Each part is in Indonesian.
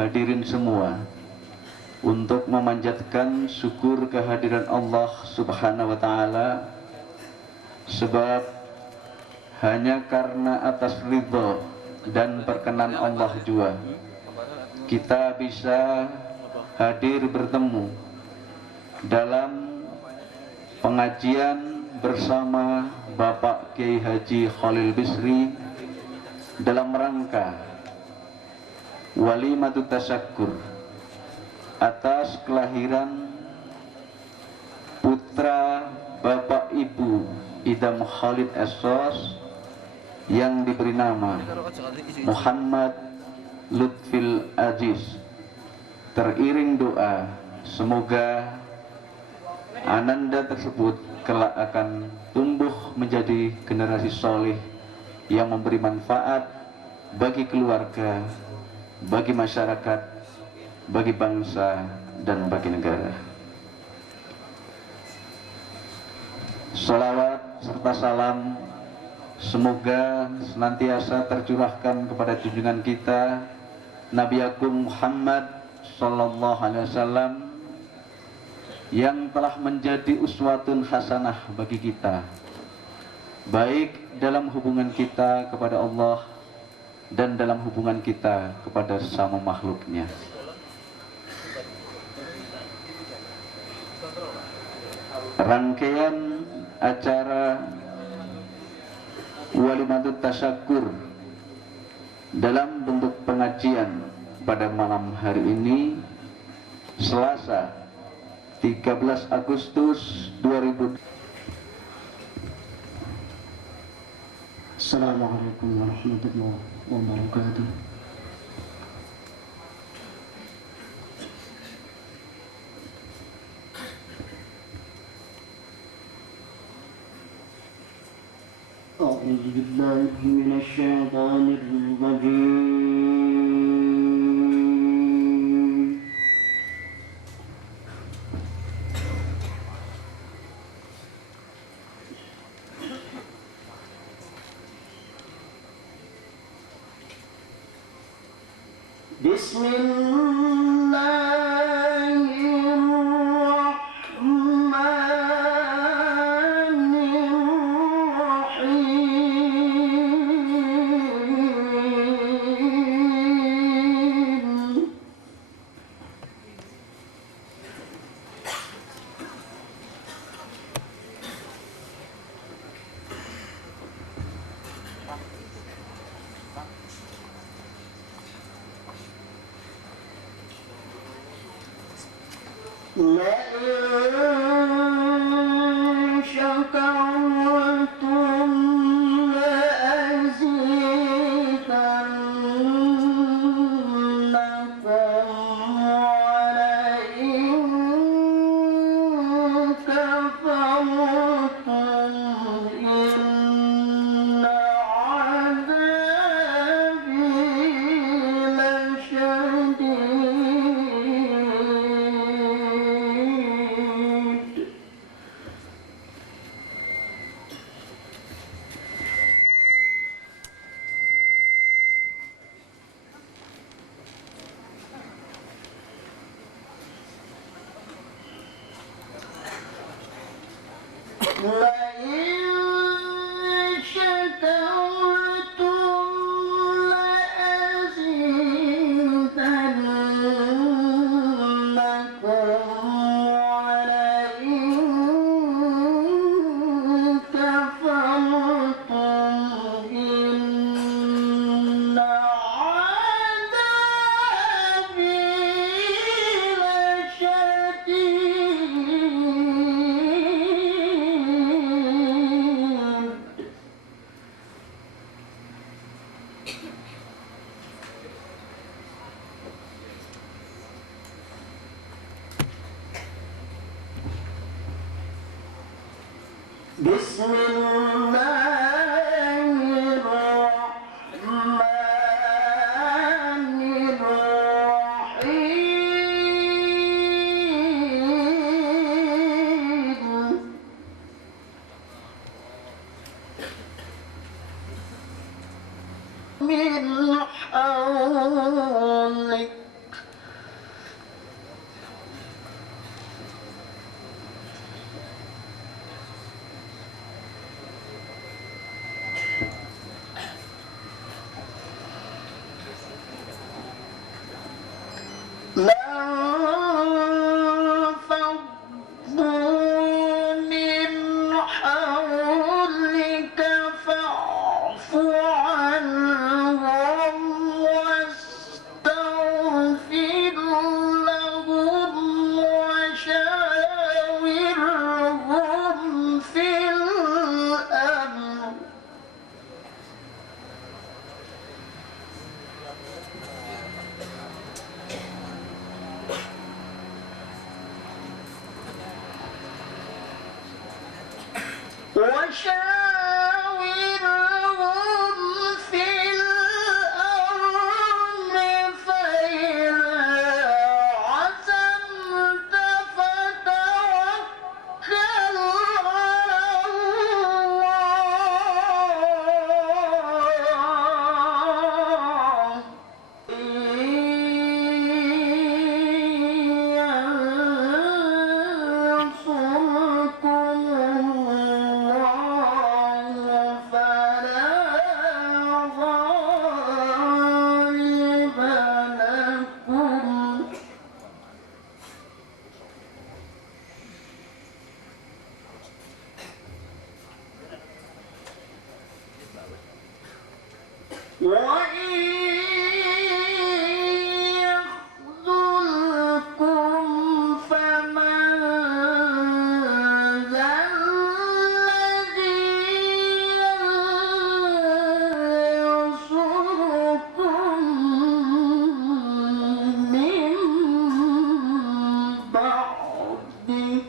hadirin semua untuk memanjatkan syukur kehadiran Allah Subhanahu wa Ta'ala, sebab hanya karena atas ridho dan perkenan Allah juga kita bisa hadir bertemu dalam pengajian bersama Bapak Kiai Haji Khalil Bisri dalam rangka walimatut tasyakur atas kelahiran putra Bapak Ibu Idam Khalid Essos yang diberi nama Muhammad Lutfil Aziz. Teriring doa, semoga ananda tersebut kelak akan tumbuh menjadi generasi solih yang memberi manfaat bagi keluarga, bagi masyarakat, bagi bangsa, dan bagi negara. Salawat serta salam semoga senantiasa tercurahkan kepada junjungan kita Nabi Agung Muhammad Sallallahu Alaihi Wasallam yang telah menjadi uswatun hasanah bagi kita, baik dalam hubungan kita kepada Allah dan dalam hubungan kita kepada sesama makhluknya. Rangkaian acara walimatut tasyakur dalam bentuk pengajian pada malam hari ini, Selasa 13 Agustus 2000. Assalamualaikum warahmatullahi wabarakatuh. أعوذ بالله من الشيطان الرجيم. بسم لئن شكرتم لأزيدنكم ولئن كفرتم إن عذابي لشديد. لئن شكرتم لأزيدنكم ولئن كفرتم إن عذابي لشديد. بسم الله الرحمن الرحيم. من حولك في الأمر فإذا عزمت فتوكل على الله ينصركم الله فلا غالب لكم وإن يخذلكم فمن ذا الذي ينصركم من بعده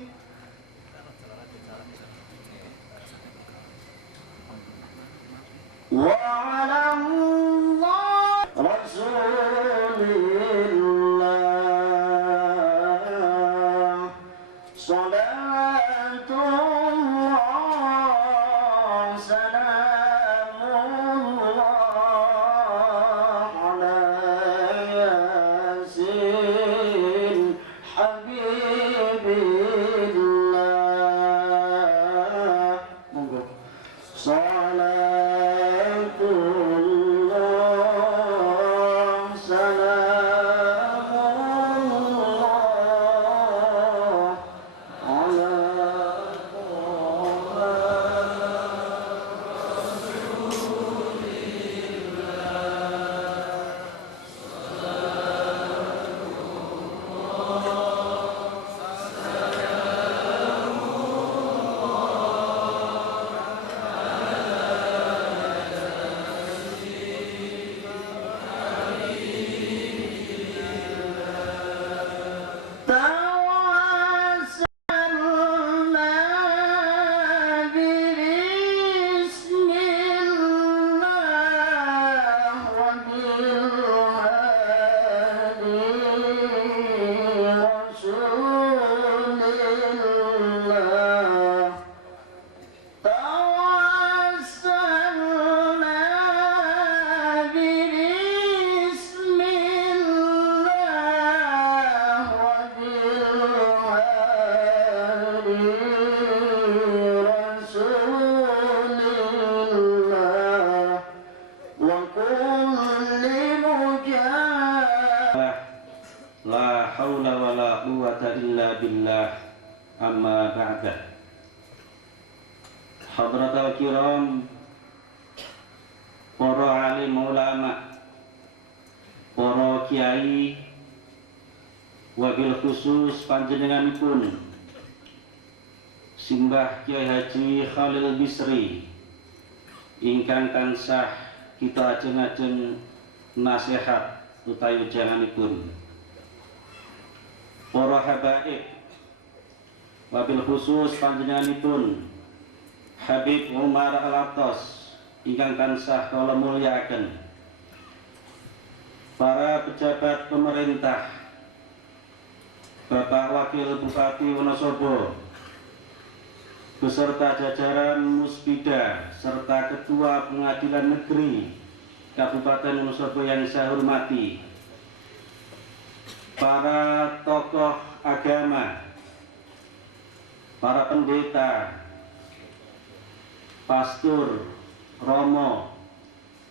وعلى الله رسول الله صلاة الله سلام الله على ياسين حبيب الله monggo Salatullah salamullah ala tawassalna bismillah wa bilhadi rasulillah tawassalna bismillah wa bilhadi rasulillah wa kulli mujahid La haula wa la quwata illa billah amma ba'da. Hadratul kiram, para alim ulama, para kiai, wabil khusus panjenenganipun Simbah Kiai Haji Khalil Bisri ingkang tansah kita ajeng-ajeng nasihat utawi janganipun. Para habaib, wabil khusus panjenenganipun Habib Umar Al-Attas ingkang tansah kula mulyakaken. Para pejabat pemerintah, Bapak Wakil Bupati Wonosobo beserta jajaran Muspida serta Ketua Pengadilan Negeri Kabupaten Wonosobo yang saya hormati, para tokoh agama, para pendeta, pastor, romo,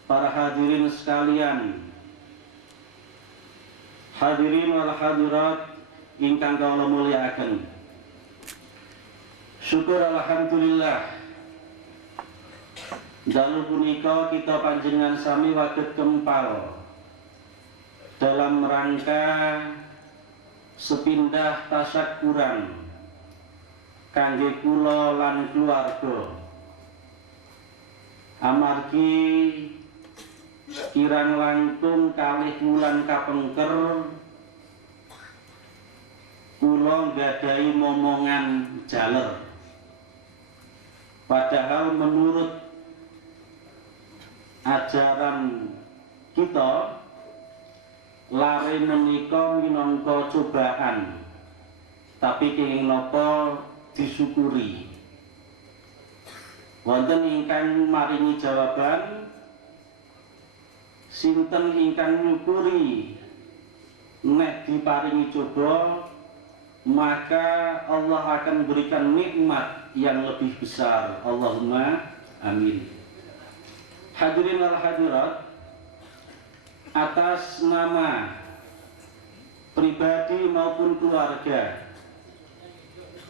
para hadirin sekalian, hadirin wal hadirat ingkang kula mulyakaken. Syukur alhamdulillah dalu punika kita panjenengan sami waget kempal dalam rangka sepindah tasyakuran kangge kula lan keluarga amargi kirang langkung kalih wulan kapengker kula nggadahi momongan jaler Padahal menurut ajaran kita, lare menika minangka cobaan, tapi kenging napa disyukuri. Wonten ingkang maringi jawaban, sinten ingkang nyukuri nek diparingi coba, maka Allah akan berikan nikmat yang lebih besar. Allahumma amin. Hadirin wal hadirat, atas nama pribadi maupun keluarga,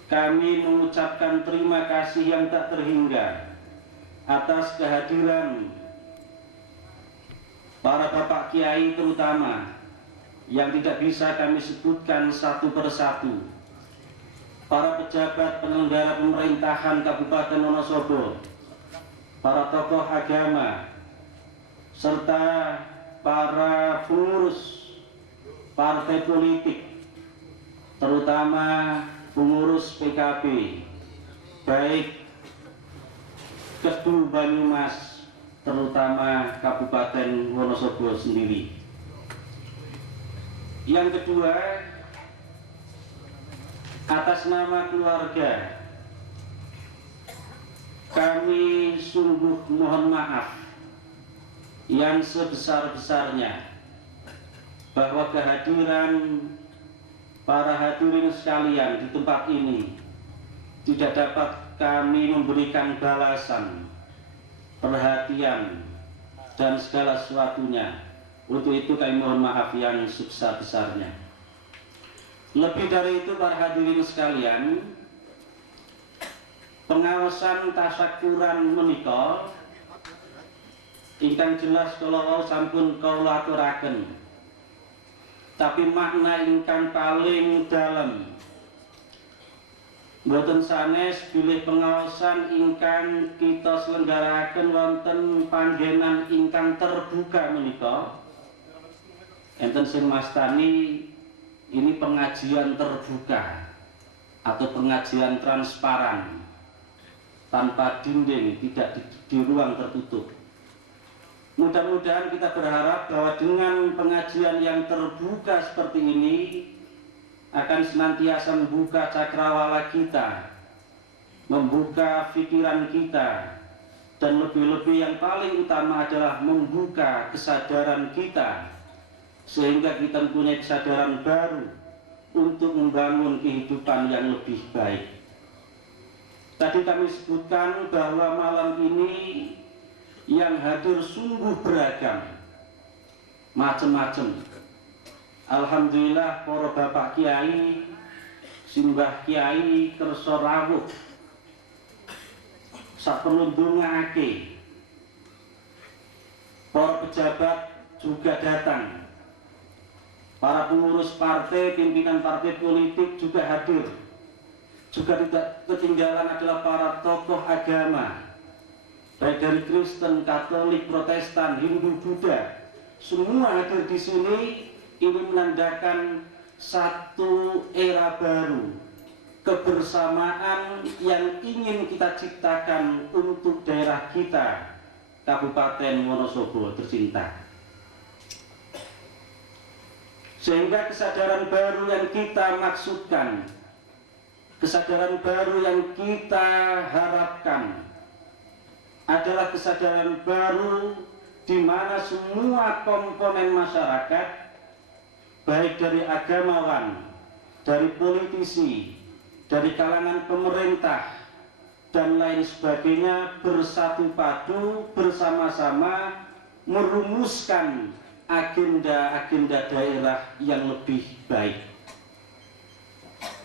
kami mengucapkan terima kasih yang tak terhingga atas kehadiran para Bapak Kiai, terutama yang tidak bisa kami sebutkan satu persatu, para pejabat penyelenggara pemerintahan Kabupaten Wonosobo, para tokoh agama, serta para pengurus partai politik, terutama pengurus PKB, baik Kedu Banyumas, terutama Kabupaten Wonosobo sendiri. Yang kedua, atas nama keluarga, kami sungguh mohon maaf yang sebesar-besarnya bahwa kehadiran para hadirin sekalian di tempat ini tidak dapat kami memberikan balasan, perhatian, dan segala sesuatunya. Untuk itu kami mohon maaf yang sebesar-besarnya. Lebih dari itu, para hadirin sekalian, pengawasan tasyakuran menika ingkang jelas kalau sampun kaula aturaken, tapi makna ingkang paling dalam boten sanes bilih pengawasan ingkang kita selenggaraken wonten panggenan ingkang terbuka menika. Enten sing mastani ini pengajian terbuka atau pengajian transparan tanpa dinding, tidak di ruang tertutup. Mudah-mudahan kita berharap bahwa dengan pengajian yang terbuka seperti ini akan senantiasa membuka cakrawala kita, membuka pikiran kita, dan lebih-lebih yang paling utama adalah membuka kesadaran kita, sehingga kita mempunyai kesadaran baru untuk membangun kehidupan yang lebih baik. Tadi kami sebutkan bahwa malam ini yang hadir sungguh beragam, macam-macam. Alhamdulillah para Bapak Kiai, Simbah Kiai kersa rawuh saperlu ndongaake. Para pejabat juga datang. Para pengurus partai, pimpinan partai politik juga hadir. Juga tidak ketinggalan adalah para tokoh agama, baik dari Kristen, Katolik, Protestan, Hindu, Buddha, semua hadir di sini. Ini menandakan satu era baru, kebersamaan yang ingin kita ciptakan untuk daerah kita, Kabupaten Wonosobo tercinta. Sehingga kesadaran baru yang kita maksudkan, kesadaran baru yang kita harapkan adalah kesadaran baru di mana semua komponen masyarakat, baik dari agamawan, dari politisi, dari kalangan pemerintah, dan lain sebagainya bersatu padu bersama-sama merumuskan agenda-agenda daerah yang lebih baik.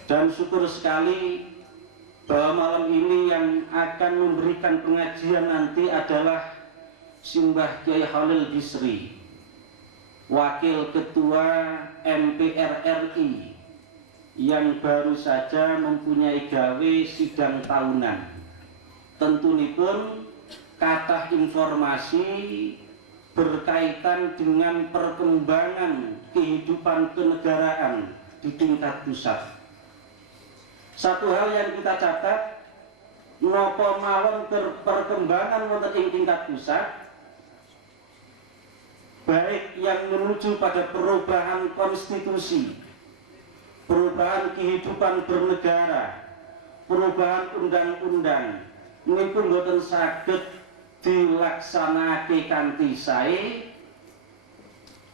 Dan syukur sekali bahwa malam ini yang akan memberikan pengajian nanti adalah Simbah Kiai Khalil Bisri, Wakil Ketua MPR RI, yang baru saja mempunyai gawe sidang tahunan. Tentunipun kathah informasi berkaitan dengan perkembangan kehidupan kenegaraan di tingkat pusat. Satu hal yang kita catat napa mawon perkembangan wonten ing tingkat pusat, baik yang menuju pada perubahan konstitusi, perubahan kehidupan bernegara, perubahan undang-undang, niku mboten saged dilaksanake kanthi sae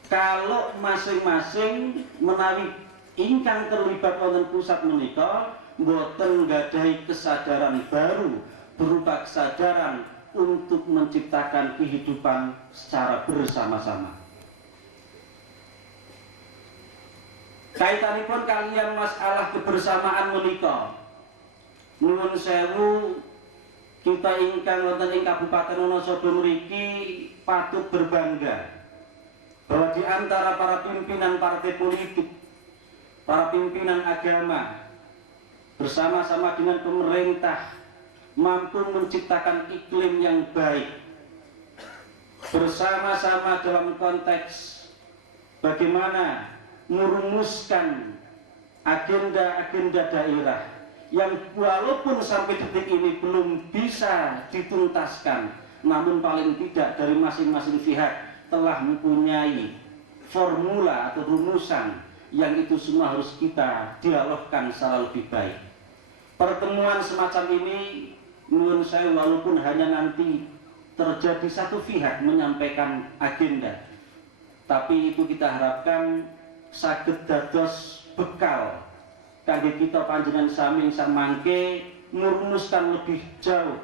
kalau masing-masing menawi ingkang terlibat wonten pusat menika mboten nggadahi kesadaran baru berupa kesadaran untuk menciptakan kehidupan secara bersama-sama. Kaitanipun kalian masalah kebersamaan menika, nuwun sewu kita ingkang wonten ing Kabupaten Wonosobo mriki patut berbangga bahwa di antara para pimpinan partai politik, para pimpinan agama, bersama-sama dengan pemerintah mampu menciptakan iklim yang baik, bersama-sama dalam konteks bagaimana merumuskan agenda-agenda daerah yang walaupun sampai detik ini belum bisa dituntaskan, namun paling tidak dari masing-masing pihak telah mempunyai formula atau rumusan yang itu semua harus kita dialogkan secara lebih baik. Pertemuan semacam ini menurut saya walaupun hanya nanti terjadi satu pihak menyampaikan agenda, tapi itu kita harapkan saged dados bekal kangge kita panjenengan sami sang mangke merumuskan lebih jauh,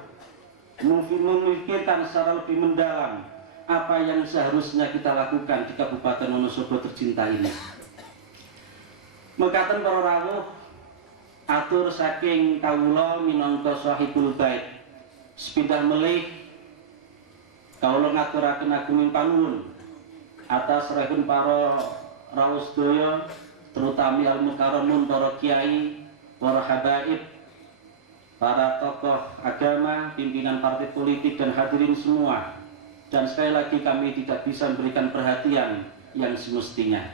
memikirkan secara lebih mendalam apa yang seharusnya kita lakukan di Kabupaten Wonosobo tercinta ini. Mekaten para rawuh, atur saking kawula minangka sahibul bait, sepindah melih kawula ngaturaken agunging panuwun atas rahipun para rawuh sedaya, terutami al-mukarramun para kiai, para habaib, para tokoh agama, pimpinan partai politik dan hadirin semua. Dan sekali lagi kami tidak bisa memberikan perhatian yang semestinya.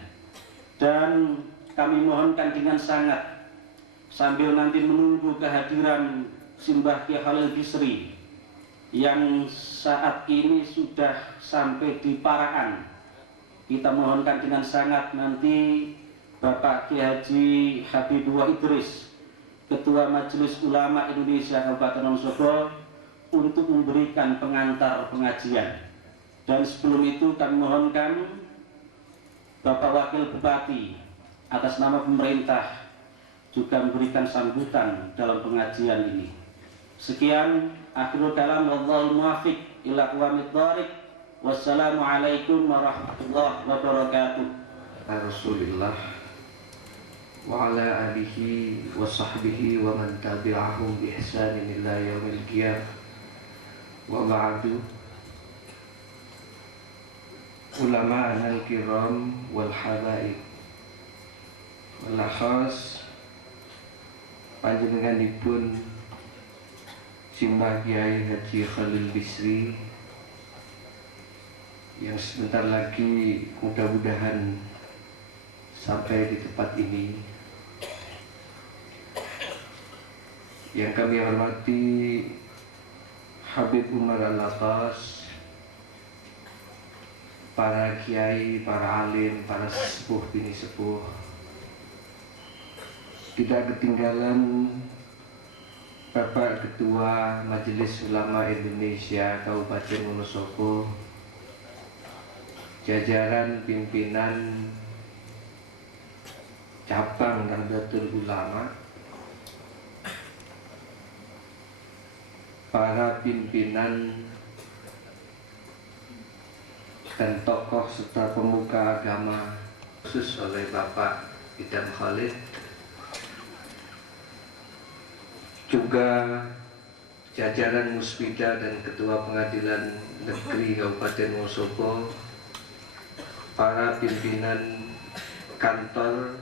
Dan kami mohonkan dengan sangat sambil nanti menunggu kehadiran Simbah Kyai Khalil Bisri yang saat ini sudah sampai di Paraan. Kita mohonkan dengan sangat nanti Bapak Kyai Haji Habibullah Idris, Ketua Majelis Ulama Indonesia Kabupaten Wonosobo, untuk memberikan pengantar pengajian. Dan sebelum itu kami mohonkan Bapak Wakil Bupati atas nama pemerintah juga memberikan sambutan dalam pengajian ini. Sekian, akhirul kalam, wallahul muwaffiq ila aqwamit thoriq. Wassalamualaikum warahmatullahi wabarakatuh. Rasulillah wa ala alihi wa sahbihi wa man tabi'ahum bi ihsanin ila yaumil qiyamah. Wa ba'du. Ulama'ana al-kiram wal habaib, wal akhas panjenenganipun Simbah Kyai Haji Khalil Bisri yang sebentar lagi mudah-mudahan sampai di tempat ini, yang kami hormati Habib Umar Al-Abbas, para kiai, para alim, para sepuh bini sepuh, tidak ketinggalan Bapak Ketua Majelis Ulama Indonesia Kabupaten Wonosobo, jajaran pimpinan cabang Nahdlatul Ulama, para pimpinan dan tokoh serta pemuka agama, khusus oleh Bapak Idham Khalid, juga jajaran Musbida dan Ketua Pengadilan Negeri Kabupaten Wonosobo, para pimpinan kantor,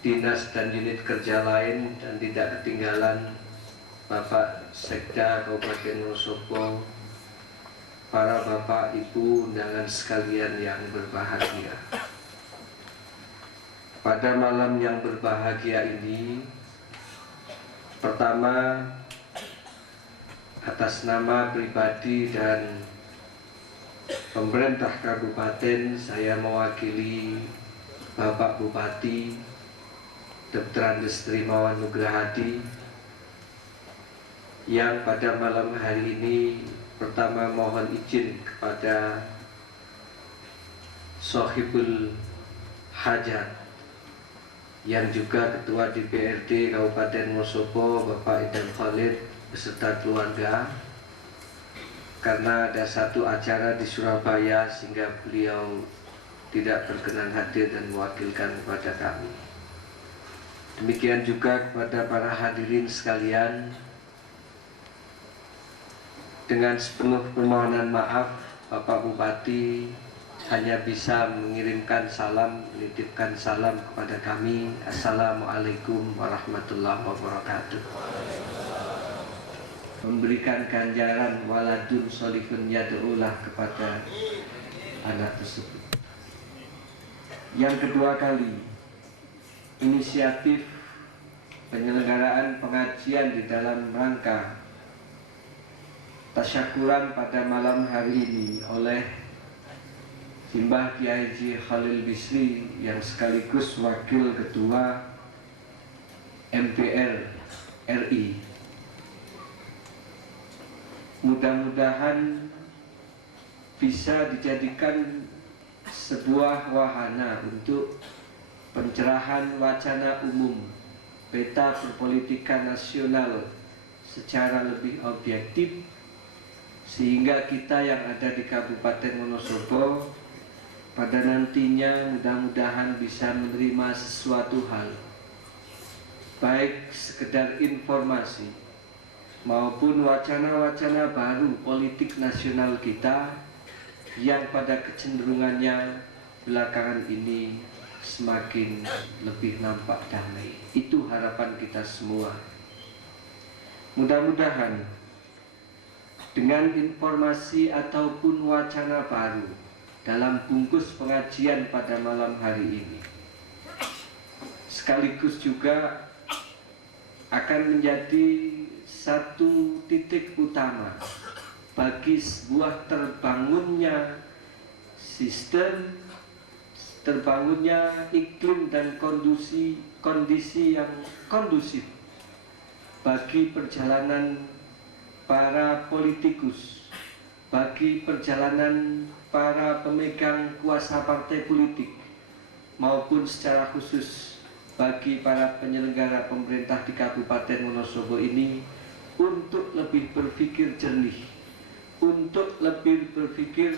dinas dan unit kerja lain, dan tidak ketinggalan Bapak Sekda Kabupaten Wonosobo, para bapak ibu undangan sekalian yang berbahagia. Pada malam yang berbahagia ini, pertama atas nama pribadi dan pemerintah kabupaten, saya mewakili Bapak Bupati Dr. Andes Trimawan Nugrahadi yang pada malam hari ini pertama mohon izin kepada Sohibul Hajat yang juga Ketua DPRD Kabupaten Wonosobo Bapak Idam Khalid beserta keluarga, karena ada satu acara di Surabaya sehingga beliau tidak berkenan hadir dan mewakilkan kepada kami. Demikian juga kepada para hadirin sekalian, dengan sepenuh permohonan maaf, Bapak Bupati hanya bisa mengirimkan salam, menitipkan salam kepada kami. Assalamualaikum warahmatullahi wabarakatuh. Memberikan ganjaran waladun sholihun yad'ulah kepada anak tersebut. Yang kedua kali, inisiatif penyelenggaraan pengajian di dalam rangka tasyakuran pada malam hari ini oleh Simbah Kiai Haji Khalil Bisri yang sekaligus Wakil Ketua MPR RI. Mudah-mudahan bisa dijadikan sebuah wahana untuk pencerahan wacana umum peta perpolitikan nasional secara lebih objektif, sehingga kita yang ada di Kabupaten Wonosobo pada nantinya mudah-mudahan bisa menerima sesuatu hal, baik sekedar informasi maupun wacana-wacana baru politik nasional kita yang pada kecenderungannya belakangan ini semakin lebih nampak damai. Itu harapan kita semua. Mudah-mudahan dengan informasi ataupun wacana baru dalam bungkus pengajian pada malam hari ini, sekaligus juga akan menjadi satu titik utama bagi sebuah terbangunnya sistem, terbangunnya iklim dan kondisi yang kondusif bagi perjalanan para politikus, bagi perjalanan para pemegang kuasa partai politik, maupun secara khusus bagi para penyelenggara pemerintah di Kabupaten Wonosobo ini untuk lebih berpikir jernih, untuk lebih berpikir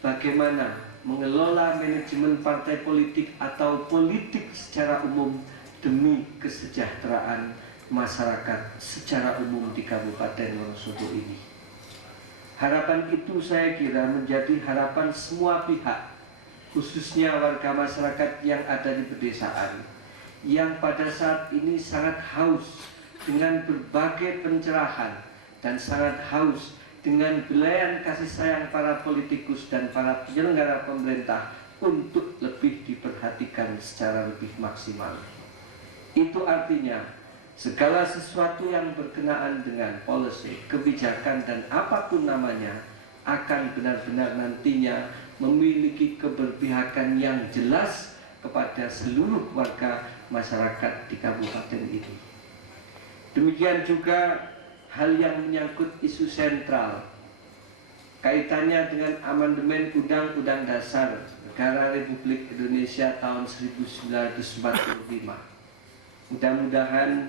bagaimana mengelola manajemen partai politik atau politik secara umum demi kesejahteraan masyarakat secara umum di Kabupaten Wonosobo ini. Harapan itu saya kira menjadi harapan semua pihak, khususnya warga masyarakat yang ada di pedesaan, yang pada saat ini sangat haus dengan berbagai pencerahan dan sangat haus dengan belayan kasih sayang para politikus dan para penyelenggara pemerintah untuk lebih diperhatikan secara lebih maksimal. Itu artinya segala sesuatu yang berkenaan dengan policy, kebijakan dan apapun namanya akan benar-benar nantinya memiliki keberpihakan yang jelas kepada seluruh warga masyarakat di kabupaten ini. Demikian juga hal yang menyangkut isu sentral kaitannya dengan amandemen Undang-Undang Dasar Negara Republik Indonesia tahun 1945. Mudah-mudahan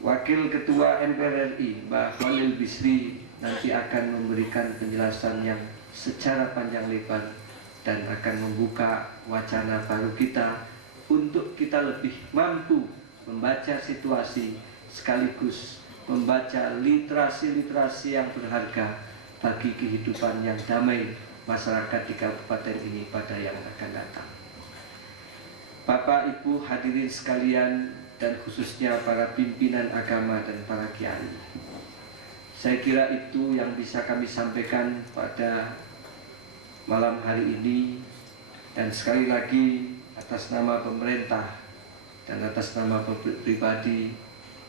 Wakil Ketua MPR RI Mbak Khalil Bisri nanti akan memberikan penjelasan yang secara panjang lebar dan akan membuka wacana baru kita untuk kita lebih mampu membaca situasi sekaligus membaca literasi-literasi yang berharga bagi kehidupan yang damai masyarakat di kabupaten ini pada yang akan datang. Bapak Ibu hadirin sekalian dan khususnya para pimpinan agama dan para kiai, saya kira itu yang bisa kami sampaikan pada malam hari ini. Dan sekali lagi atas nama pemerintah dan atas nama pribadi,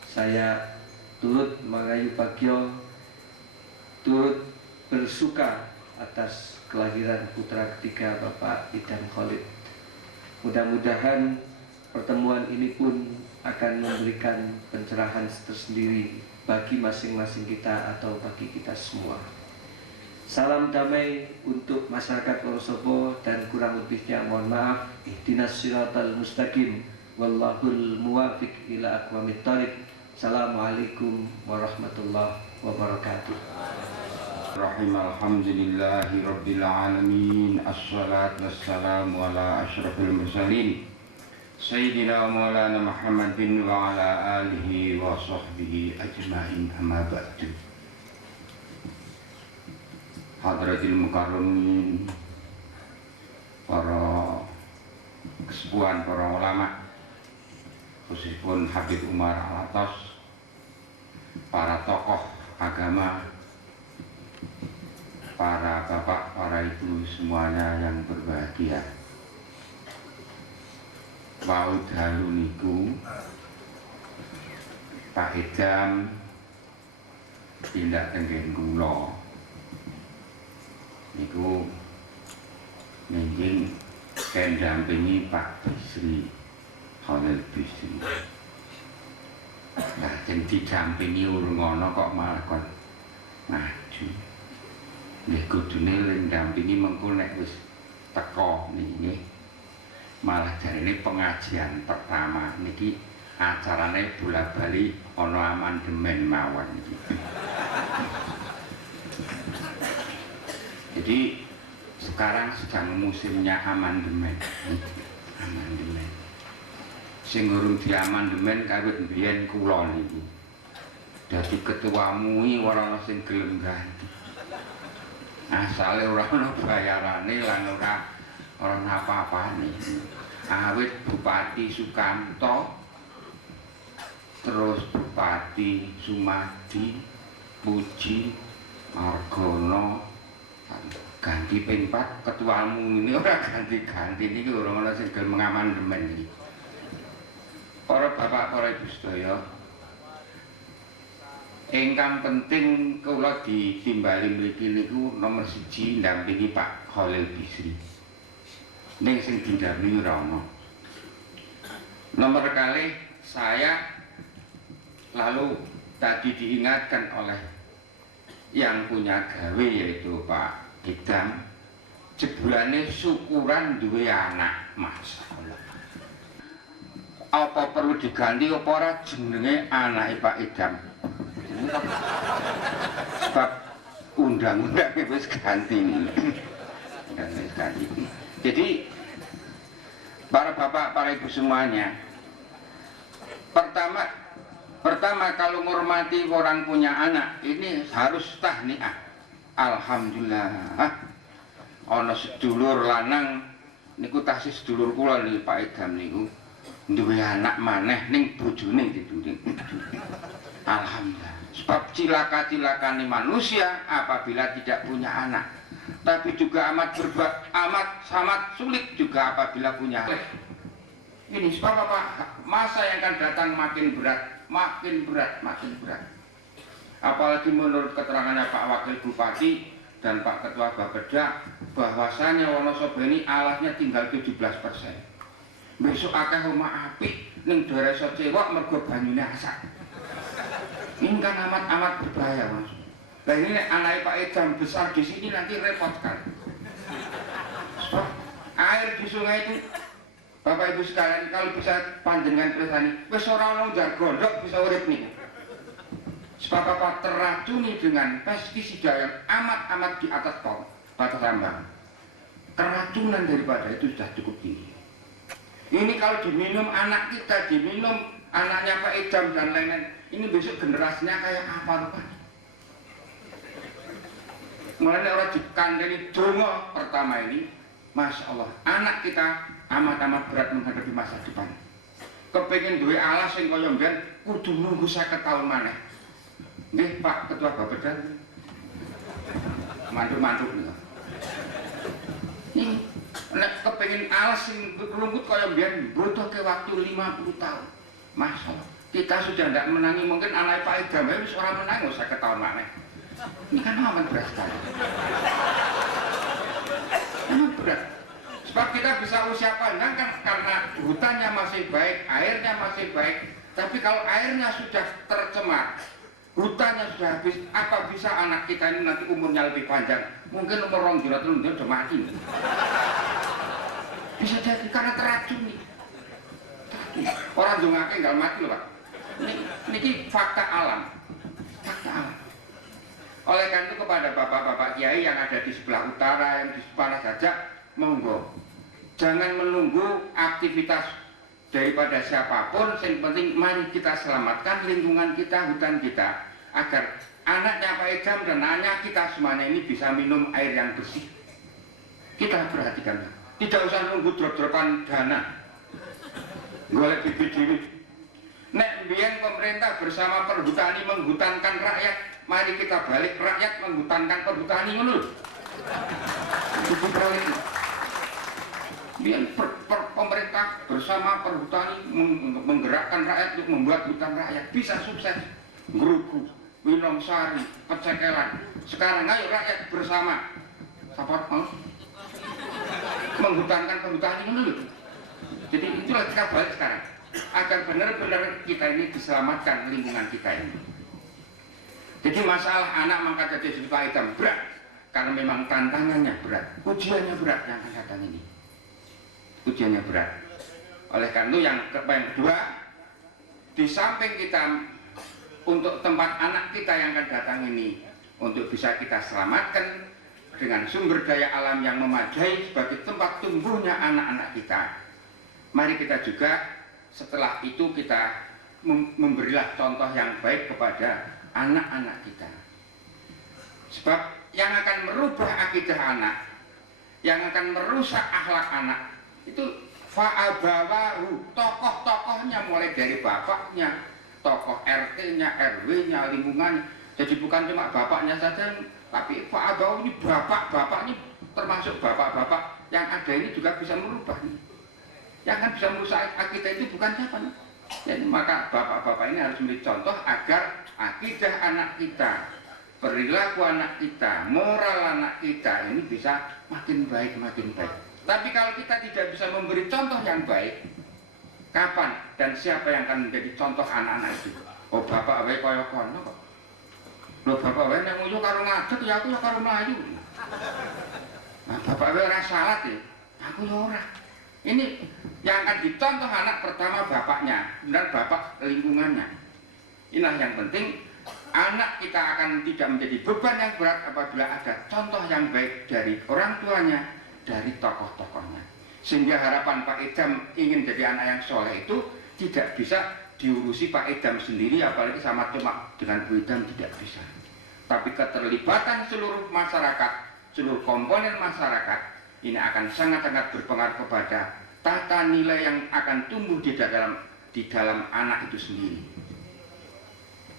saya turut mengayu bagyo turut bersuka atas kelahiran putra ketiga Bapak Idham Khalid. Mudah-mudahan pertemuan ini pun akan memberikan pencerahan tersendiri bagi masing-masing kita atau bagi kita semua. Salam damai untuk masyarakat Wonosobo dan kurang lebihnya mohon maaf. Ihdinas siratal mustaqim wallahul muwafiq ila aqwamit thoriq. Assalamualaikum warahmatullahi wabarakatuh. Rahim alhamdulillahi rabbil alamin. Assalatu wassalamu ala asyrafil mursalin Sayyidina Maulana Muhammadin wa ala alihi wa sahbihi ajma'in, amma ba'du. Hadratil mukarramin, para kesepuhan, para ulama, khususipun Habib Umar Alatos, para tokoh agama, para bapak, para ibu semuanya yang berbahagia. Maut halu niku Pak Idham tindak tenggen kula niku nginjing kendampingi Pak Bisri Khalil Bisri. Nah, sing didampingi urung ana kok malah kon maju. Nek kudune ndampingi mengko nek wis teko niki malah jarine pengajian pertama niki acarane bola-bali ana amandemen mawon iki. Jadi sekarang sedang musimnya amandemen. Amandemen. Sing urung diamandemen kawit mbiyen kula niki. Dadi ketua MUI ora ana sing gelem ganti. Asale ora ana bayarane lan ora apa-apane. Awit Bupati Sukamto, terus Bupati Sumadi, Puji, Margono, ganti ping 4 ketuamu ini ora ganti-ganti niki ora ana sing gelem mengamandemen iki. Para bapak, para ibu sedaya, ingkang penting kula ditimbali mriki niku nomor 1 ndampingi Pak Khalil Bisri. Ning sing dindampingi ora ana. Nomor kali saya lalu tadi diingatkan oleh yang punya gawe yaitu Pak Idham, jebulane syukuran duwe anak, masyaallah. Apa perlu diganti apa ora jenenge anake Pak Idham? Sebab undang-undang wis ganti nih. Wis ganti. Jadi para bapak, para ibu semuanya, pertama kalau menghormati orang punya anak ini harus tahniah. Alhamdulillah. Ana sedulur lanang niku tasih sedulur kula niki Pak Idham niku duwe anak maneh ning bojone ditunding. Alhamdulillah. Sebab cilaka-cilakane manusia apabila tidak punya anak. Tapi juga amat sangat sulit juga apabila punya anak. Ini sebab apa? Masa yang akan datang makin berat, makin berat. Apalagi menurut keterangannya Pak Wakil Bupati dan Pak Ketua Bapeda bahwasanya Wonosobo ini alasnya tinggal 17%. Besok akeh omah apik ning Desa Cewak mergo banyune asak. Ini kan amat berbahaya, Mas. Nah ini anak Pak Idham besar di sini nanti repot sekali. Sebab air di sungai itu, Bapak Ibu sekalian, kalau bisa panjenengan presani, wis ora ono njar gondok bisa urip niku. Sebab apa teracuni dengan pestisida yang amat di atas batas ambang. Keracunan daripada itu sudah cukup tinggi. Ini kalau diminum anak kita, diminum anaknya Pak Idham dan lain-lain, ini besok generasinya kayak apa rupanya? Mulai orang dikandani donga pertama ini, Masya Allah, anak kita amat berat menghadapi masa depan. Kepengen duwe alas yang kaya mbiyen kudu nunggu 50 tahun maneh. Nggih Pak Ketua Bapeda. Mantuk-mantuk niku. Nek kepengen alas sing rumput kaya mbiyen butuhke waktu 50 tahun. Masya Allah. Kita sudah tidak menangi, mungkin anak Pak Idham wis ora menangi 50 tahun maneh. Ini kan amat berat sekali. Amat berat. Sebab kita bisa usia panjang kan karena hutannya masih baik, airnya masih baik. Tapi kalau airnya sudah tercemar, hutannya sudah habis, apa bisa anak kita ini nanti umurnya lebih panjang? Mungkin umur 2 tahun dia sudah mati. Bisa jadi karena teracuni. Orang dongake nggak mati loh Pak. Ini fakta alam. Fakta alam. Oleh karena itu kepada bapak-bapak kiai yang ada di sebelah utara, yang di sebelah saja, monggo. Jangan menunggu aktivitas daripada siapapun, yang penting mari kita selamatkan lingkungan kita, hutan kita, agar anaknya Pak Idam dan anaknya kita semuanya ini bisa minum air yang bersih. Kita perhatikan, tidak usah nunggu drop-dropan dana, golek bibit diri. Nek biyen pemerintah bersama perhutani menghutankan rakyat, mari kita balik rakyat menghutankan perhutani ngono. Itu proyek. Biar pemerintah bersama perhutani menggerakkan rakyat untuk membuat hutan rakyat bisa sukses. Gerugu, Winongsari, Pecekelan. Sekarang ayo rakyat bersama. Siapa mau menghutankan perhutani dulu. Jadi itulah kita balik sekarang. Agar benar-benar kita ini diselamatkan lingkungan kita ini. Jadi masalah anak mangkat jadi Pak Idam berat karena memang tantangannya berat, ujiannya berat yang akan datang ini. Ujiannya berat. Oleh karena itu yang kedua, di samping kita untuk tempat anak kita yang akan datang ini untuk bisa kita selamatkan dengan sumber daya alam yang memadai sebagai tempat tumbuhnya anak-anak kita, mari kita juga setelah itu kita memberilah contoh yang baik kepada anak-anak kita. Sebab yang akan merubah akidah anak, yang akan merusak akhlak anak, itu fa'abawahu, tokoh-tokohnya mulai dari bapaknya, tokoh RT-nya, RW-nya, lingkungannya. Jadi bukan cuma bapaknya saja, tapi fa'abawahu ini bapak-bapak ini termasuk bapak-bapak yang ada ini juga bisa merubah nih. Yang akan bisa merusak akidah itu bukan siapa nih. Jadi maka bapak-bapak ini harus menjadi contoh agar akidah anak kita, perilaku anak kita, moral anak kita ini bisa makin baik, makin baik. Tapi kalau kita tidak bisa memberi contoh yang baik, kapan dan siapa yang akan menjadi contoh anak-anak itu? Oh bapak wae kaya kono kok. Lho bapak wae nek nguyu karo ngadeg ya aku ya karo mlayu. Nah bapak wae ora salat ya, aku ya ora. Ini yang akan dicontoh anak pertama bapaknya, dan bapak lingkungannya. Inilah yang penting, anak kita akan tidak menjadi beban yang berat apabila ada contoh yang baik dari orang tuanya, dari tokoh-tokohnya. Sehingga harapan Pak Idam ingin jadi anak yang soleh itu tidak bisa diurusi Pak Idam sendiri, apalagi sama cuma dengan Bu Idam, tidak bisa. Tapi keterlibatan seluruh masyarakat, seluruh komponen masyarakat, ini akan sangat-sangat berpengaruh kepada tata nilai yang akan tumbuh di dalam anak itu sendiri.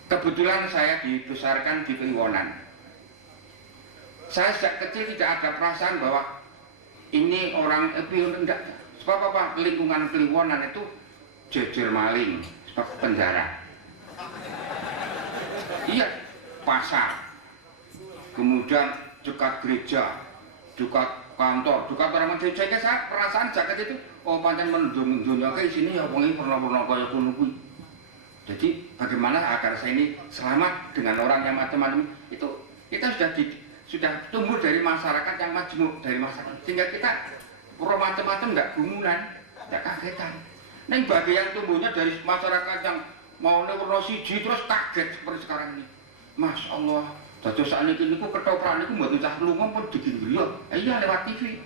Kebetulan saya dibesarkan di Kliwonan. Saya sejak kecil tidak ada perasaan bahwa ini orang enggak. Sebab apa? Lingkungan Kliwonan itu jejer maling, sebab penjara. Iya, pasar. Kemudian dekat gereja, dekat kantor, dekat orang gereja. Saya perasaan jaket itu, oh pancen mendunia ke sini ya wong iki pernah kaya ngono kuwi. Jadi bagaimana agar saya ini selamat dengan orang yang macam-macam itu, kita sudah tumbuh dari masyarakat yang majmuk, dari masyarakat, sehingga kita orang macam-macam nggak gumunan, nggak kagetan. Nah bagian tumbuhnya dari masyarakat yang mau warna siji terus kaget seperti sekarang ini. Masya Allah, dados sakniki niku ketoprak niku mboten cah lunga pun digingriya. Iya lewat TV.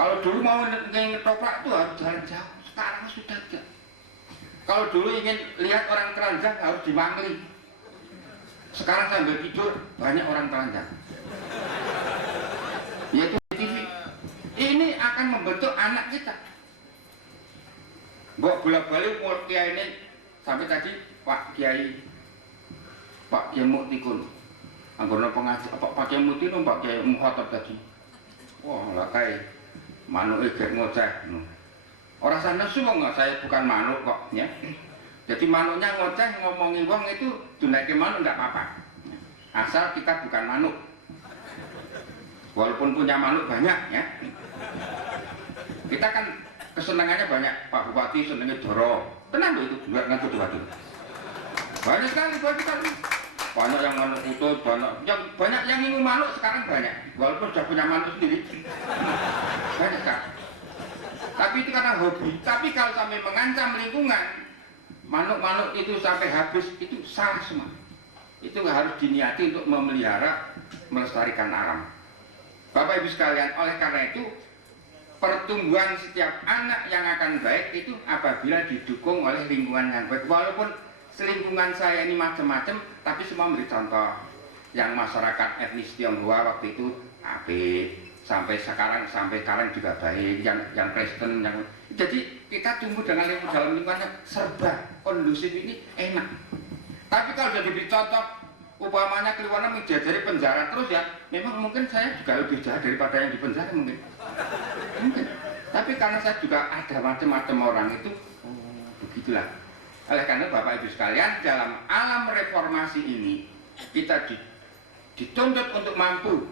Kalau dulu mau ketoprak itu harus jalan jauh, sekarang sudah tidak. Kalau dulu ingin lihat orang telanjang harus dimangli. Sekarang sambil tidur banyak orang telanjang. Yaitu TV. Ini akan membentuk anak kita. Mbok bolak-balik kiai ini sampai tadi Pak Kiai Pak Kiai Muktikun. Anggone pengaji Pak Kiai Muktikun Pak Kiai Muhatab tadi. Wah, lah kae manuke gek ngoceh. Orang sana semua nggak, saya bukan manuk kok ya. Jadi manuknya ngoceh ngomongi wong itu dunaikke manuk nggak apa-apa. asal kita bukan manuk. Walaupun punya manuk banyak ya. Kita kan kesenangannya banyak. Pak Bupati senangnya Doro. Tenang loh itu, buat ngatur Bupati. Banyak sekali, banyak yang manuk putih, banyak yang ingin manuk sekarang banyak. Walaupun sudah punya manuk sendiri, banyak sekali. Tapi itu karena hobi. Tapi kalau sampai mengancam lingkungan, manuk-manuk itu sampai habis, itu salah semua. Itu harus diniati untuk memelihara, melestarikan alam. Bapak Ibu sekalian, oleh karena itu pertumbuhan setiap anak yang akan baik itu apabila didukung oleh lingkungan yang baik. Walaupun selingkungan saya ini macam-macam, tapi semua memberi contoh. Yang masyarakat etnis Tionghoa waktu itu apik, sampai sekarang juga baik. Yang Kristen, jadi kita tumbuh dengan dalam lingkungan yang serba kondusif ini enak. Tapi kalau sudah diberi contoh, upamanya keluar menjajari penjara terus ya, memang mungkin saya juga lebih jahat daripada yang di penjara mungkin. Tapi karena saya juga ada macam-macam orang itu, begitulah. Oleh karena Bapak Ibu sekalian, dalam alam reformasi ini kita dituntut untuk mampu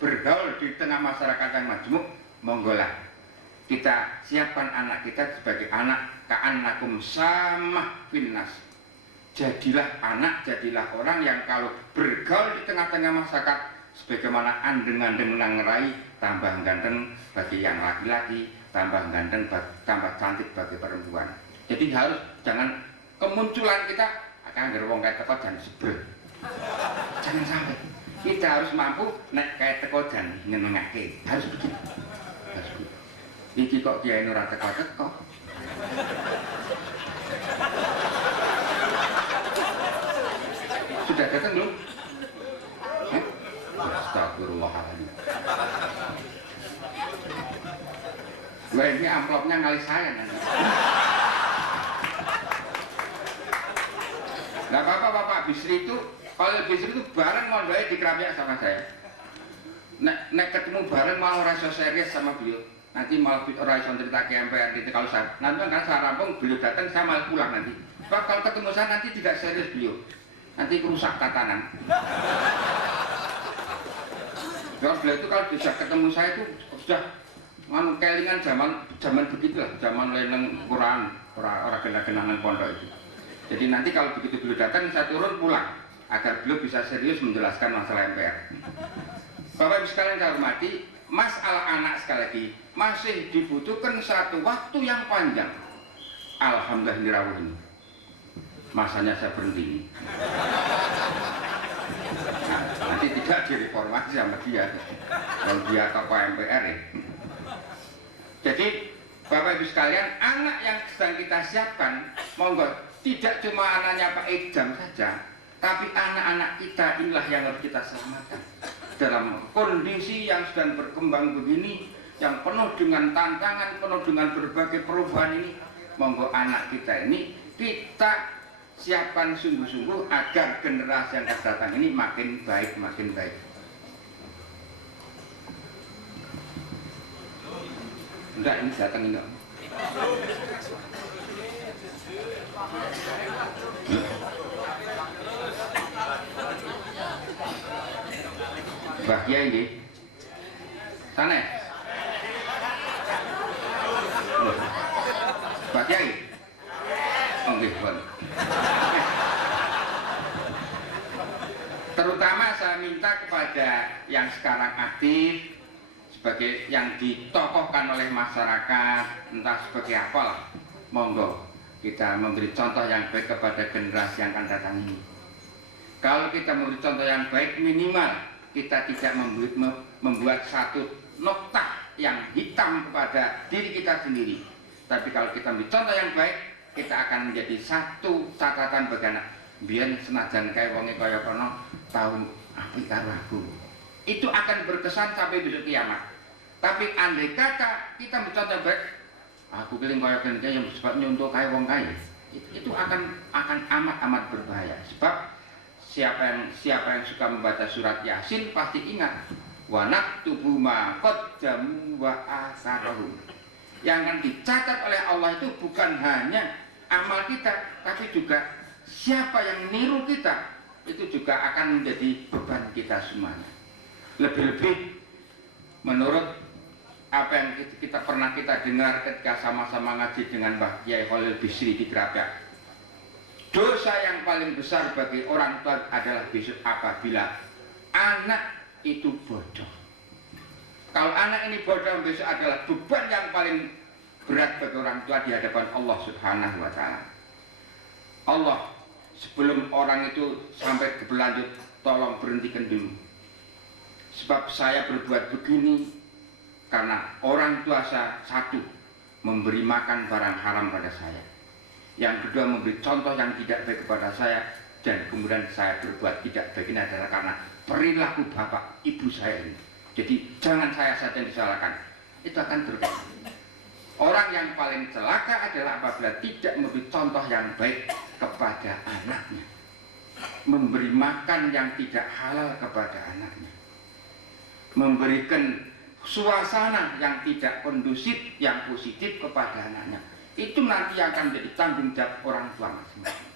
bergaul di tengah masyarakat yang majemuk. Monggolah kita siapkan anak kita sebagai anak ka'annakum samah finnas. Jadilah anak, jadilah orang yang kalau bergaul di tengah-tengah masyarakat sebagaimana andeng-andeng nangrai, tambah ganteng bagi yang laki-laki, tambah ganteng, tambah cantik bagi perempuan. Jadi harus jangan kemunculan kita akan gerwong kayak teko dan sebel. Jangan sampai. Kita harus mampu nek kayak teko dan nyenengake. Harus begitu. Harus begitu. Iki kok kiai ora teko-teko. Sudah datang belum? Astagfirullahaladzim. Wah, ini amplopnya ngali saya nanti. Nggak apa-apa Bapak Bisri itu, kalau Bisri itu bareng mondoknya di Kerapiak sama saya. Nek ketemu bareng malah rasa serius sama beliau. Nanti malah orang yang cerita ke MPR gitu kalau saya. Nanti kan saya rampung, beliau datang, saya malah pulang nanti. Sebab kalau ketemu saya nanti tidak serius beliau. Nanti rusak tatanan. Kalau beliau itu kalau bisa ketemu saya itu sudah kelingan zaman begitulah, zaman leneng Quran, orang kenang-kenangan pondok itu. Jadi nanti kalau begitu beliau datang saya turun pulang agar beliau bisa serius menjelaskan masalah MPR. Bapak Ibu sekalian saya hormati, masalah anak sekali lagi masih dibutuhkan satu waktu yang panjang. Alhamdulillah ini. Masanya saya berhenti. Nah, nanti tidak direformasi sama dia. Kalau dia tokoh MPR ya. Jadi Bapak Ibu sekalian, anak yang sedang kita siapkan, monggo tidak cuma anaknya Pak Idam saja, tapi anak-anak kita inilah yang harus kita selamatkan. Dalam kondisi yang sedang berkembang begini, yang penuh dengan tantangan, penuh dengan berbagai perubahan ini, monggo anak kita ini kita siapkan sungguh-sungguh agar generasi yang akan datang ini makin baik, makin baik. Enggak, ini datang enggak. Bahagia ini sana bahagia ini enggak. Terutama saya minta kepada yang sekarang aktif sebagai yang ditokohkan oleh masyarakat, entah sebagai apalah, monggo kita memberi contoh yang baik kepada generasi yang akan datang ini. Kalau kita memberi contoh yang baik, minimal kita tidak membuat satu noktah yang hitam kepada diri kita sendiri. Tapi kalau kita memberi contoh yang baik, kita akan menjadi satu catatan bagi anak. Biar senajan kaya wonge kaya kono tahu apik karo aku. Itu akan berkesan sampai besok kiamat. Tapi andai kata kita bercontoh baik, aku keling kaya kene yang sebab nyontoh kaya wong kaya, itu akan amat berbahaya. Sebab siapa yang suka membaca surat Yasin pasti ingat wa naktubu ma qaddamu wa asarahum. Yang akan dicatat oleh Allah itu bukan hanya amal kita, tapi juga siapa yang niru kita itu juga akan menjadi beban kita semuanya. Lebih-lebih menurut apa yang pernah kita dengar ketika sama-sama ngaji dengan Mbah Kiai Khalil Bisri di Kerapia, dosa yang paling besar bagi orang tua adalah besok apabila anak itu bodoh. Kalau anak ini bodoh, besok adalah beban yang paling berat bagi orang tua di hadapan Allah Subhanahu wa Ta'ala. Allah, sebelum orang itu sampai berlanjut, tolong berhentikan dulu. Sebab saya berbuat begini karena orang tua saya, satu, memberi makan barang haram pada saya. Yang kedua, memberi contoh yang tidak baik kepada saya. Dan kemudian saya berbuat tidak baik ini adalah karena perilaku bapak ibu saya ini. Jadi jangan saya saja yang disalahkan. Itu akan terjadi. Orang yang paling celaka adalah apabila tidak memberi contoh yang baik kepada anaknya, memberi makan yang tidak halal kepada anaknya, memberikan suasana yang tidak kondusif, yang positif kepada anaknya. Itu nanti akan menjadi tanggung jawab orang tua masing-masing.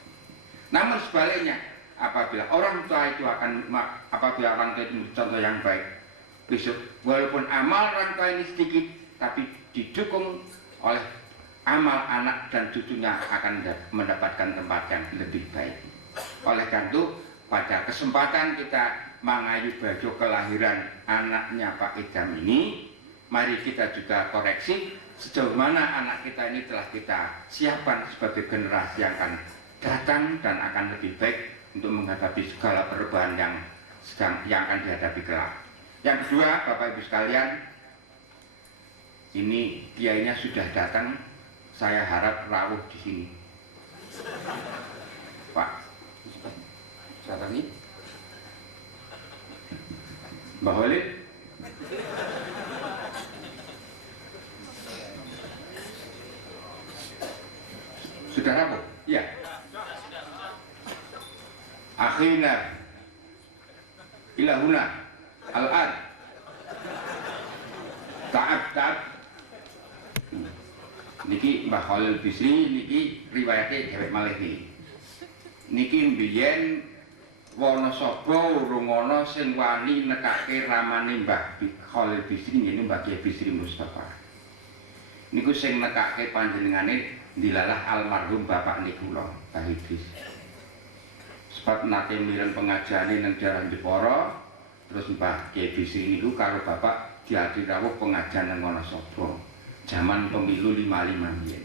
Namun sebaliknya, apabila orang tua itu memberi contoh yang baik, besok walaupun amal orang tua ini sedikit, tapi didukung oleh amal anak dan cucunya akan mendapatkan tempat yang lebih baik. Oleh karena itu, pada kesempatan kita mengayu baju kelahiran anaknya Pak Idham ini, mari kita juga koreksi sejauh mana anak kita ini telah kita siapkan sebagai generasi yang akan datang dan akan lebih baik untuk menghadapi segala perubahan yang akan dihadapi kelak. Yang kedua, Bapak Ibu sekalian, ini kiainya sudah datang, saya harap rawuh di sini. Pak, datang ini, Mbah Walid. Sudah rawuh? Iya. Akhirnya, ilahuna. Al-ad Ta'ab niki Mbah Khalil Bisri niki riwayatnya dhewek malih niki mbiyen Wonosobo urung ana sing wani nekake ramane Mbah Khalil Bisri ngene Mbah Kiai Bisri Mustafa niku sing nekake panjenengane dilalah almarhum bapak niku lho Mbah Idris. Sebab nate miren pengajane nang daerah Jepara. Terus Mbah Kiai Bisri niku karo bapak diadi rawuh pengajian nang Wonosobo zaman pemilu 55 biyen.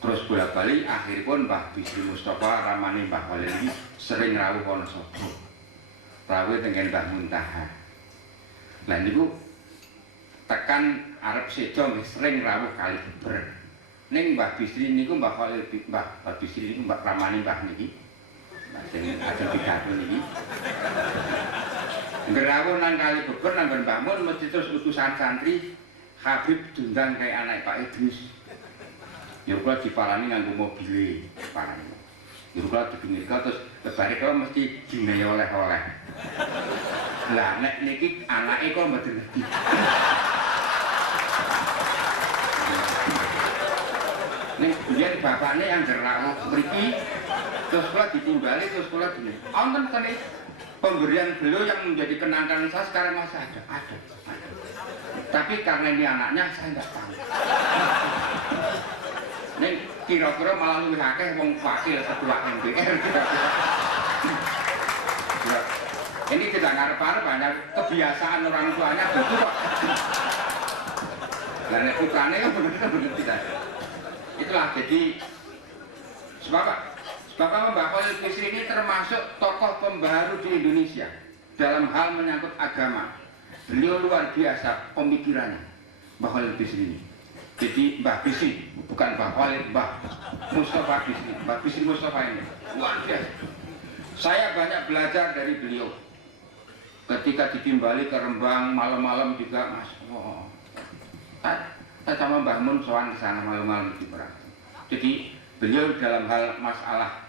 Terus bolak-balik akhiripun Mbah Bisri Mustafa ramane Mbah Khalil ini sering rawuh Wonosobo. Rawuh dengan Mbah Muntaha. Lah niku tekan arep sedo nggih sering rawuh kali Beber. Ning Mbah Bisri niku Mbah Khalil Mbah Bisri niku Mbah ramane Mbah niki. Sing ada pidato niki. Gerawuh nang kali Beber nang Mbah Mun mesti terus utusan santri Habib diundang kayak anak Pak Idris. Ya kula diparani nganggo mobil parani. Ya kula dipinggirkan terus lebare kula mesti dinehi oleh-oleh. Lah nek niki anake kok mboten ngerti. Nek biyen bapakne yang gerawuh mriki terus kula ditimbali terus kula dene. Wonten kene pemberian beliau yang menjadi kenangan saya sekarang masih ada. Tapi karena ini anaknya saya tidak tahu. Ini kira-kira malah lebih akeh wong wakil ketua MPR kira-kira. Ini tidak ngarep-ngarep, banyak kebiasaan orang tuanya begitu kok. Dan putranya kan benar-benar tidak. Itulah jadi sebab Mbah Khalil Bisri ini termasuk tokoh pembaharu di Indonesia dalam hal menyangkut agama. Beliau luar biasa pemikirannya, Mbah Khalil Bisri ini. Jadi Mbah Bisri, bukan Mbah Khalil, Mbah Mustafa Bisri. Mbah Bisri Mustafa ini luar biasa. Saya banyak belajar dari beliau. Ketika ditimbali ke Rembang malam-malam juga, Mas. Saya sama Mbah Mun sowan ke sana malam-malam di Perang. Jadi beliau dalam hal masalah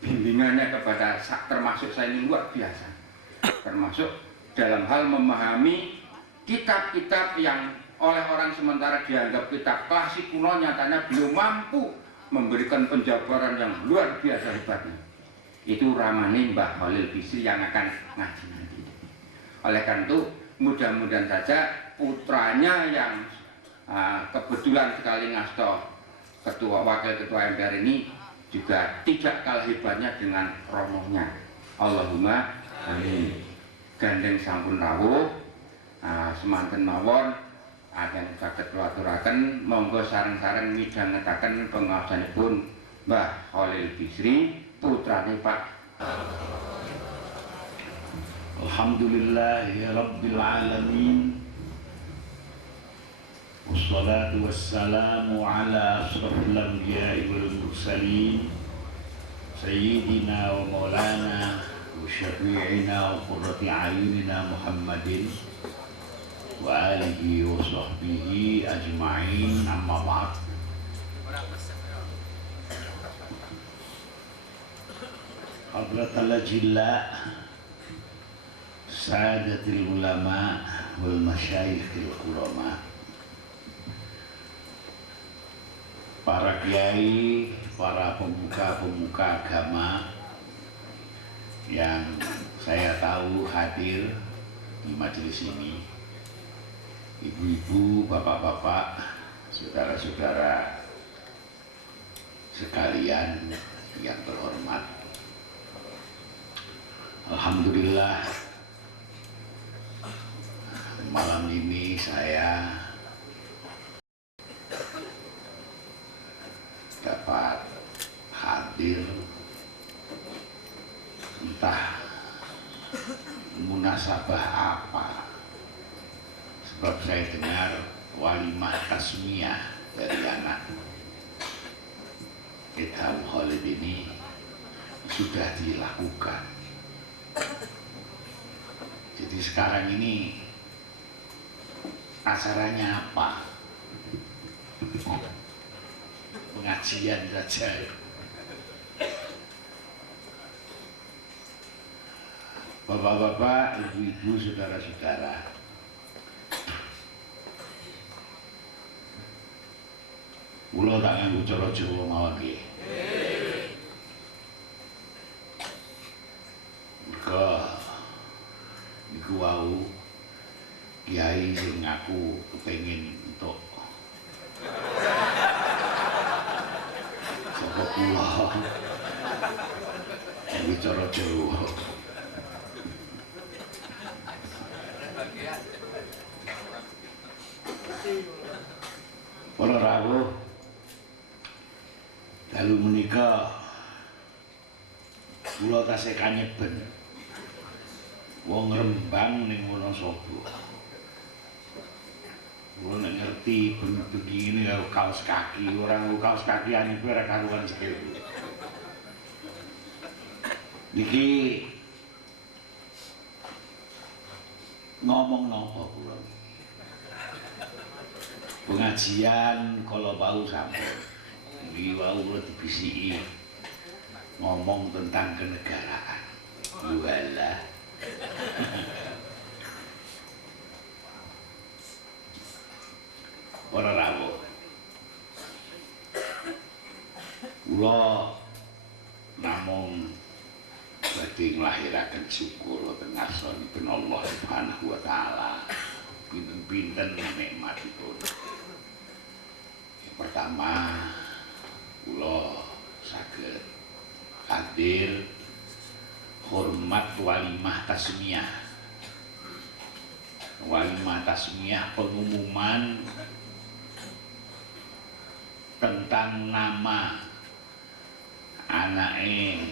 bimbingannya kepada termasuk saya ini luar biasa. Termasuk dalam hal memahami kitab-kitab yang oleh orang sementara dianggap kitab klasik kuno, nyatanya beliau mampu memberikan penjabaran yang luar biasa hebatnya. Itu ramane Mbah Khalil Bisri yang akan ngaji nanti. Oleh karena itu mudah-mudahan saja putranya yang kebetulan sekali ngasto wakil ketua MPR ini juga tidak kalah hebatnya dengan romohnya. Allahumma amin. Gandeng sampun rawuh, semanten mawon akan saged kula aturaken monggo sareng-sareng midhangetaken pengaosanipun Mbah Khalil Bisri putrane Pak. Alhamdulillahi Rabbil Alamin. Wassalatu wassalamu ala ashrafil anbiya'i wal mursalin Sayyidina wa maulana wa syafi'ina wa qurrati a'yunina Muhammadin wa alihi wa sahbihi ajma'in, amma ba'd. Hadratal ajilla Sadatil ulama wal masyayikhil ulama, para kiai, para pemuka-pemuka agama yang saya tahu hadir di majelis ini, ibu-ibu, bapak-bapak, saudara-saudara sekalian yang terhormat. Alhamdulillah, malam ini saya dapat hadir, entah munasabah apa, sebab saya dengar walimah tasmiyah dari anak Idham Khalid ini sudah dilakukan. Jadi sekarang ini acaranya apa? Pengajian saja. Bapak-bapak, ibu-ibu, saudara-saudara, kula tak nganggo cara Jawa mawon nggih. Mergo niku wau kiai sing aku kepengin untuk sapa kula nganggo cara Jawa. Para rawuh, dalu menika kula tasih kanyeben wong Rembang ning Wonosobo. Kula nek ngerti bengi-bengi ini karo kaos kaki, orang kaos kaki aniku ora karuan sekali. Niki ngomong napa kula? Pengajian kalau bau sampun. Niki wau kula dibisiki ngomong tentang kenegaraan. Walah. Para rawuh, kula namung badhe nglahiraken syukur wonten ngarsanipun Allah Subhanahu wa taala. Pinten-pinten nikmatipun. Yang pertama, kula saged hadir hormat walimah tasmiyah. Walimah tasmiyah pengumuman tentang nama anake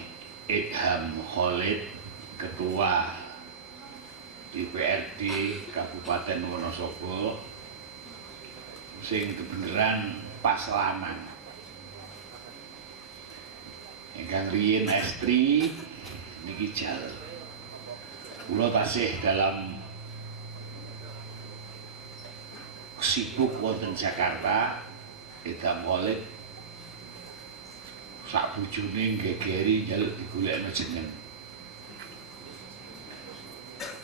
Idham Khalid, ketua DPRD Kabupaten Wonosobo, sing kebenaran pas lanang. Ingkang riyin estri niki jal. Kula tasih dalam sibuk wonten Jakarta, Idham Khalid sak bojone gegeri njaluk digolekno jeneng.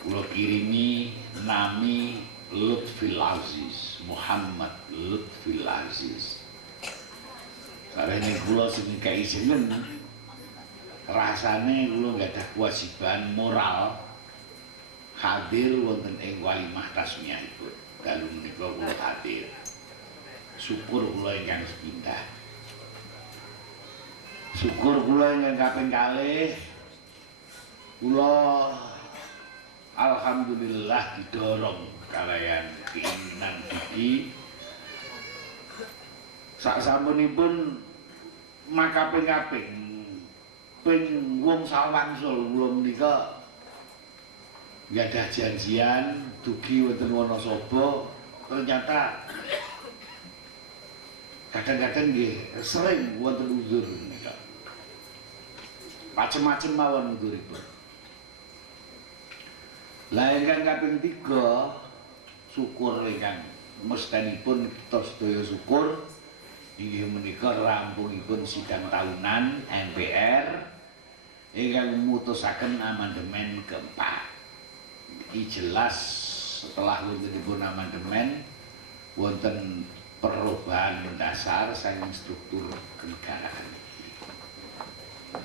Kula kirimi nami Lutfil Aziz, Muhammad Lutfil Aziz. Sarene kula sing ngkai jeneng rasane kula nggak ada kewajiban moral hadir wonten ing walimah tasmiyahipun. Dalu menika kula hadir. Syukur kula ingkang sepindah. Syukur kula ingkang kaping kalih. Kula alhamdulillah didorong kalayan keinginan iki saksampunipun makaping-kaping ping wong sawangsul kula menika gadah janjian dugi wonten Wonosobo, ternyata kadang-kadang nggih sering wonten uzur menika. Macem-macem mawon uzuripun. Lah ingkang kaping 3 syukur ingkang mestenipun kita sedaya syukur inggih menika rampungipun sidang tahunan MPR ingkang memutusaken amandemen keempat. Iki jelas setelah wontenipun amandemen wonten perubahan mendasar saking struktur kenegaraan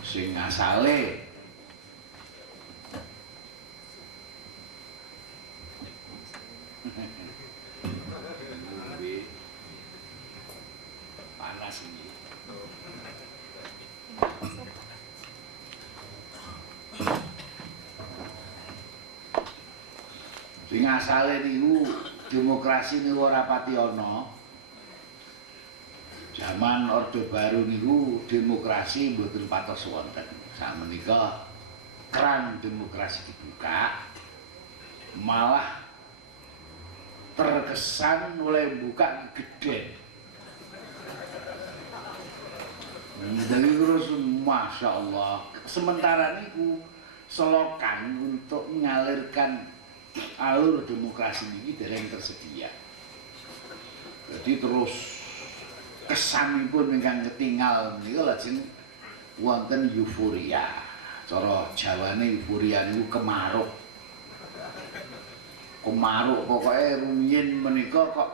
sing asale panas ini. Sing asale niku demokrasi niku ora pati ana. Zaman Orde Baru niku demokrasi mboten patos wonten. Sakmenika keran demokrasi dibuka malah terkesan mulai buka gede. Jadi terus masya Allah. Sementara niku selokan untuk mengalirkan alur demokrasi ini dereng tersedia. Jadi terus kesanipun ingkang ketinggal niku lajeng wonten euforia. Cara Jawane euforia niku kemaruk. Kemaruk pokoke rumiyin menika kok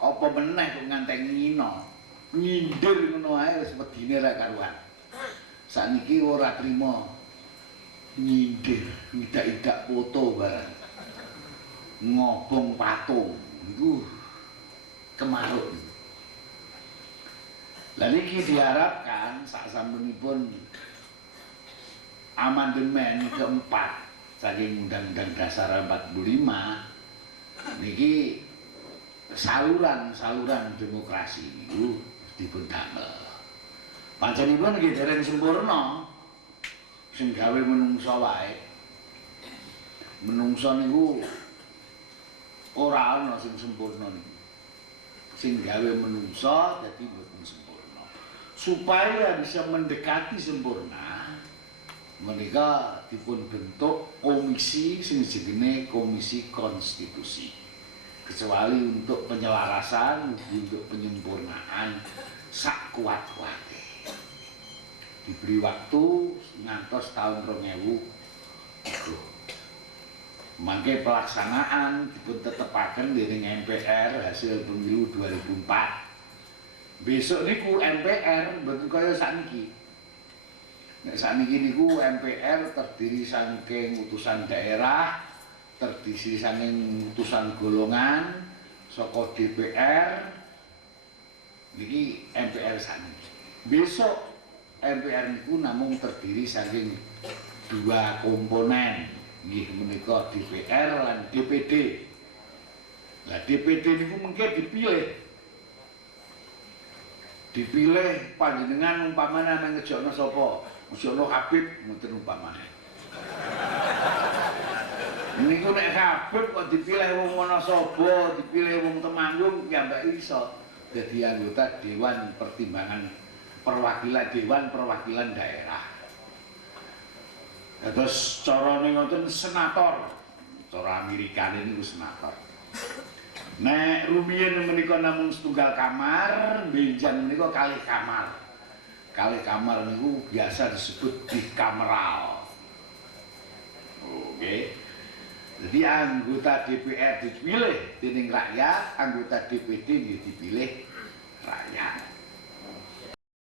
apa meneh kok nganteng ngino. Nyindir ngono ae wis wedine ra karuan. Sakniki ora trima nyindir, idak-idak foto barang. Ngobong patung niku kemaruk. Lah niki diharapkan saksampunipun amandemen keempat saking Undang-Undang Dasar 45 niki saluran demokrasi niku dipun damel. Panjenengan nggih dereng sempurna. Sing gawe menungso wae. Menungso niku ora ana sing sempurna niku. Sing gawe menungso dadi mboten sempurna. Supaya bisa mendekati sempurna, menika dipun bentuk komisi sing jenenge Komisi Konstitusi. Kecuali untuk penyelarasan, untuk penyempurnaan sak kuat-kuate. Diberi waktu ngantos tahun 2000. Mangke pelaksanaan dipun tetepaken dening MPR hasil pemilu 2004. Besok niku MPR mboten kaya sakniki. Nek sakniki niku MPR terdiri saking utusan daerah, terdiri saking utusan golongan, saka DPR. Niki MPR sakniki. Besok MPR niku namung terdiri saking 2 komponen, nggih menika DPR lan DPD. Lah DPD niku mengke dipilih panjenengan umpamane nang ngejokno sapa? Ngejokno Habib mboten umpamane. Niku nek Habib kok dipilih wong Wonosobo, dipilih wong Temanggung piyambak iso dadi anggota Dewan Perwakilan Daerah. Terus carane ngoten senator. Cara Amerikane niku senator. Nek rumiyin menika namung setunggal kamar, benjan menika kalih kamar. Kalih kamar niku biasa disebut bikameral. Oke. Jadi anggota DPR dipilih dening rakyat, anggota DPD dipilih rakyat.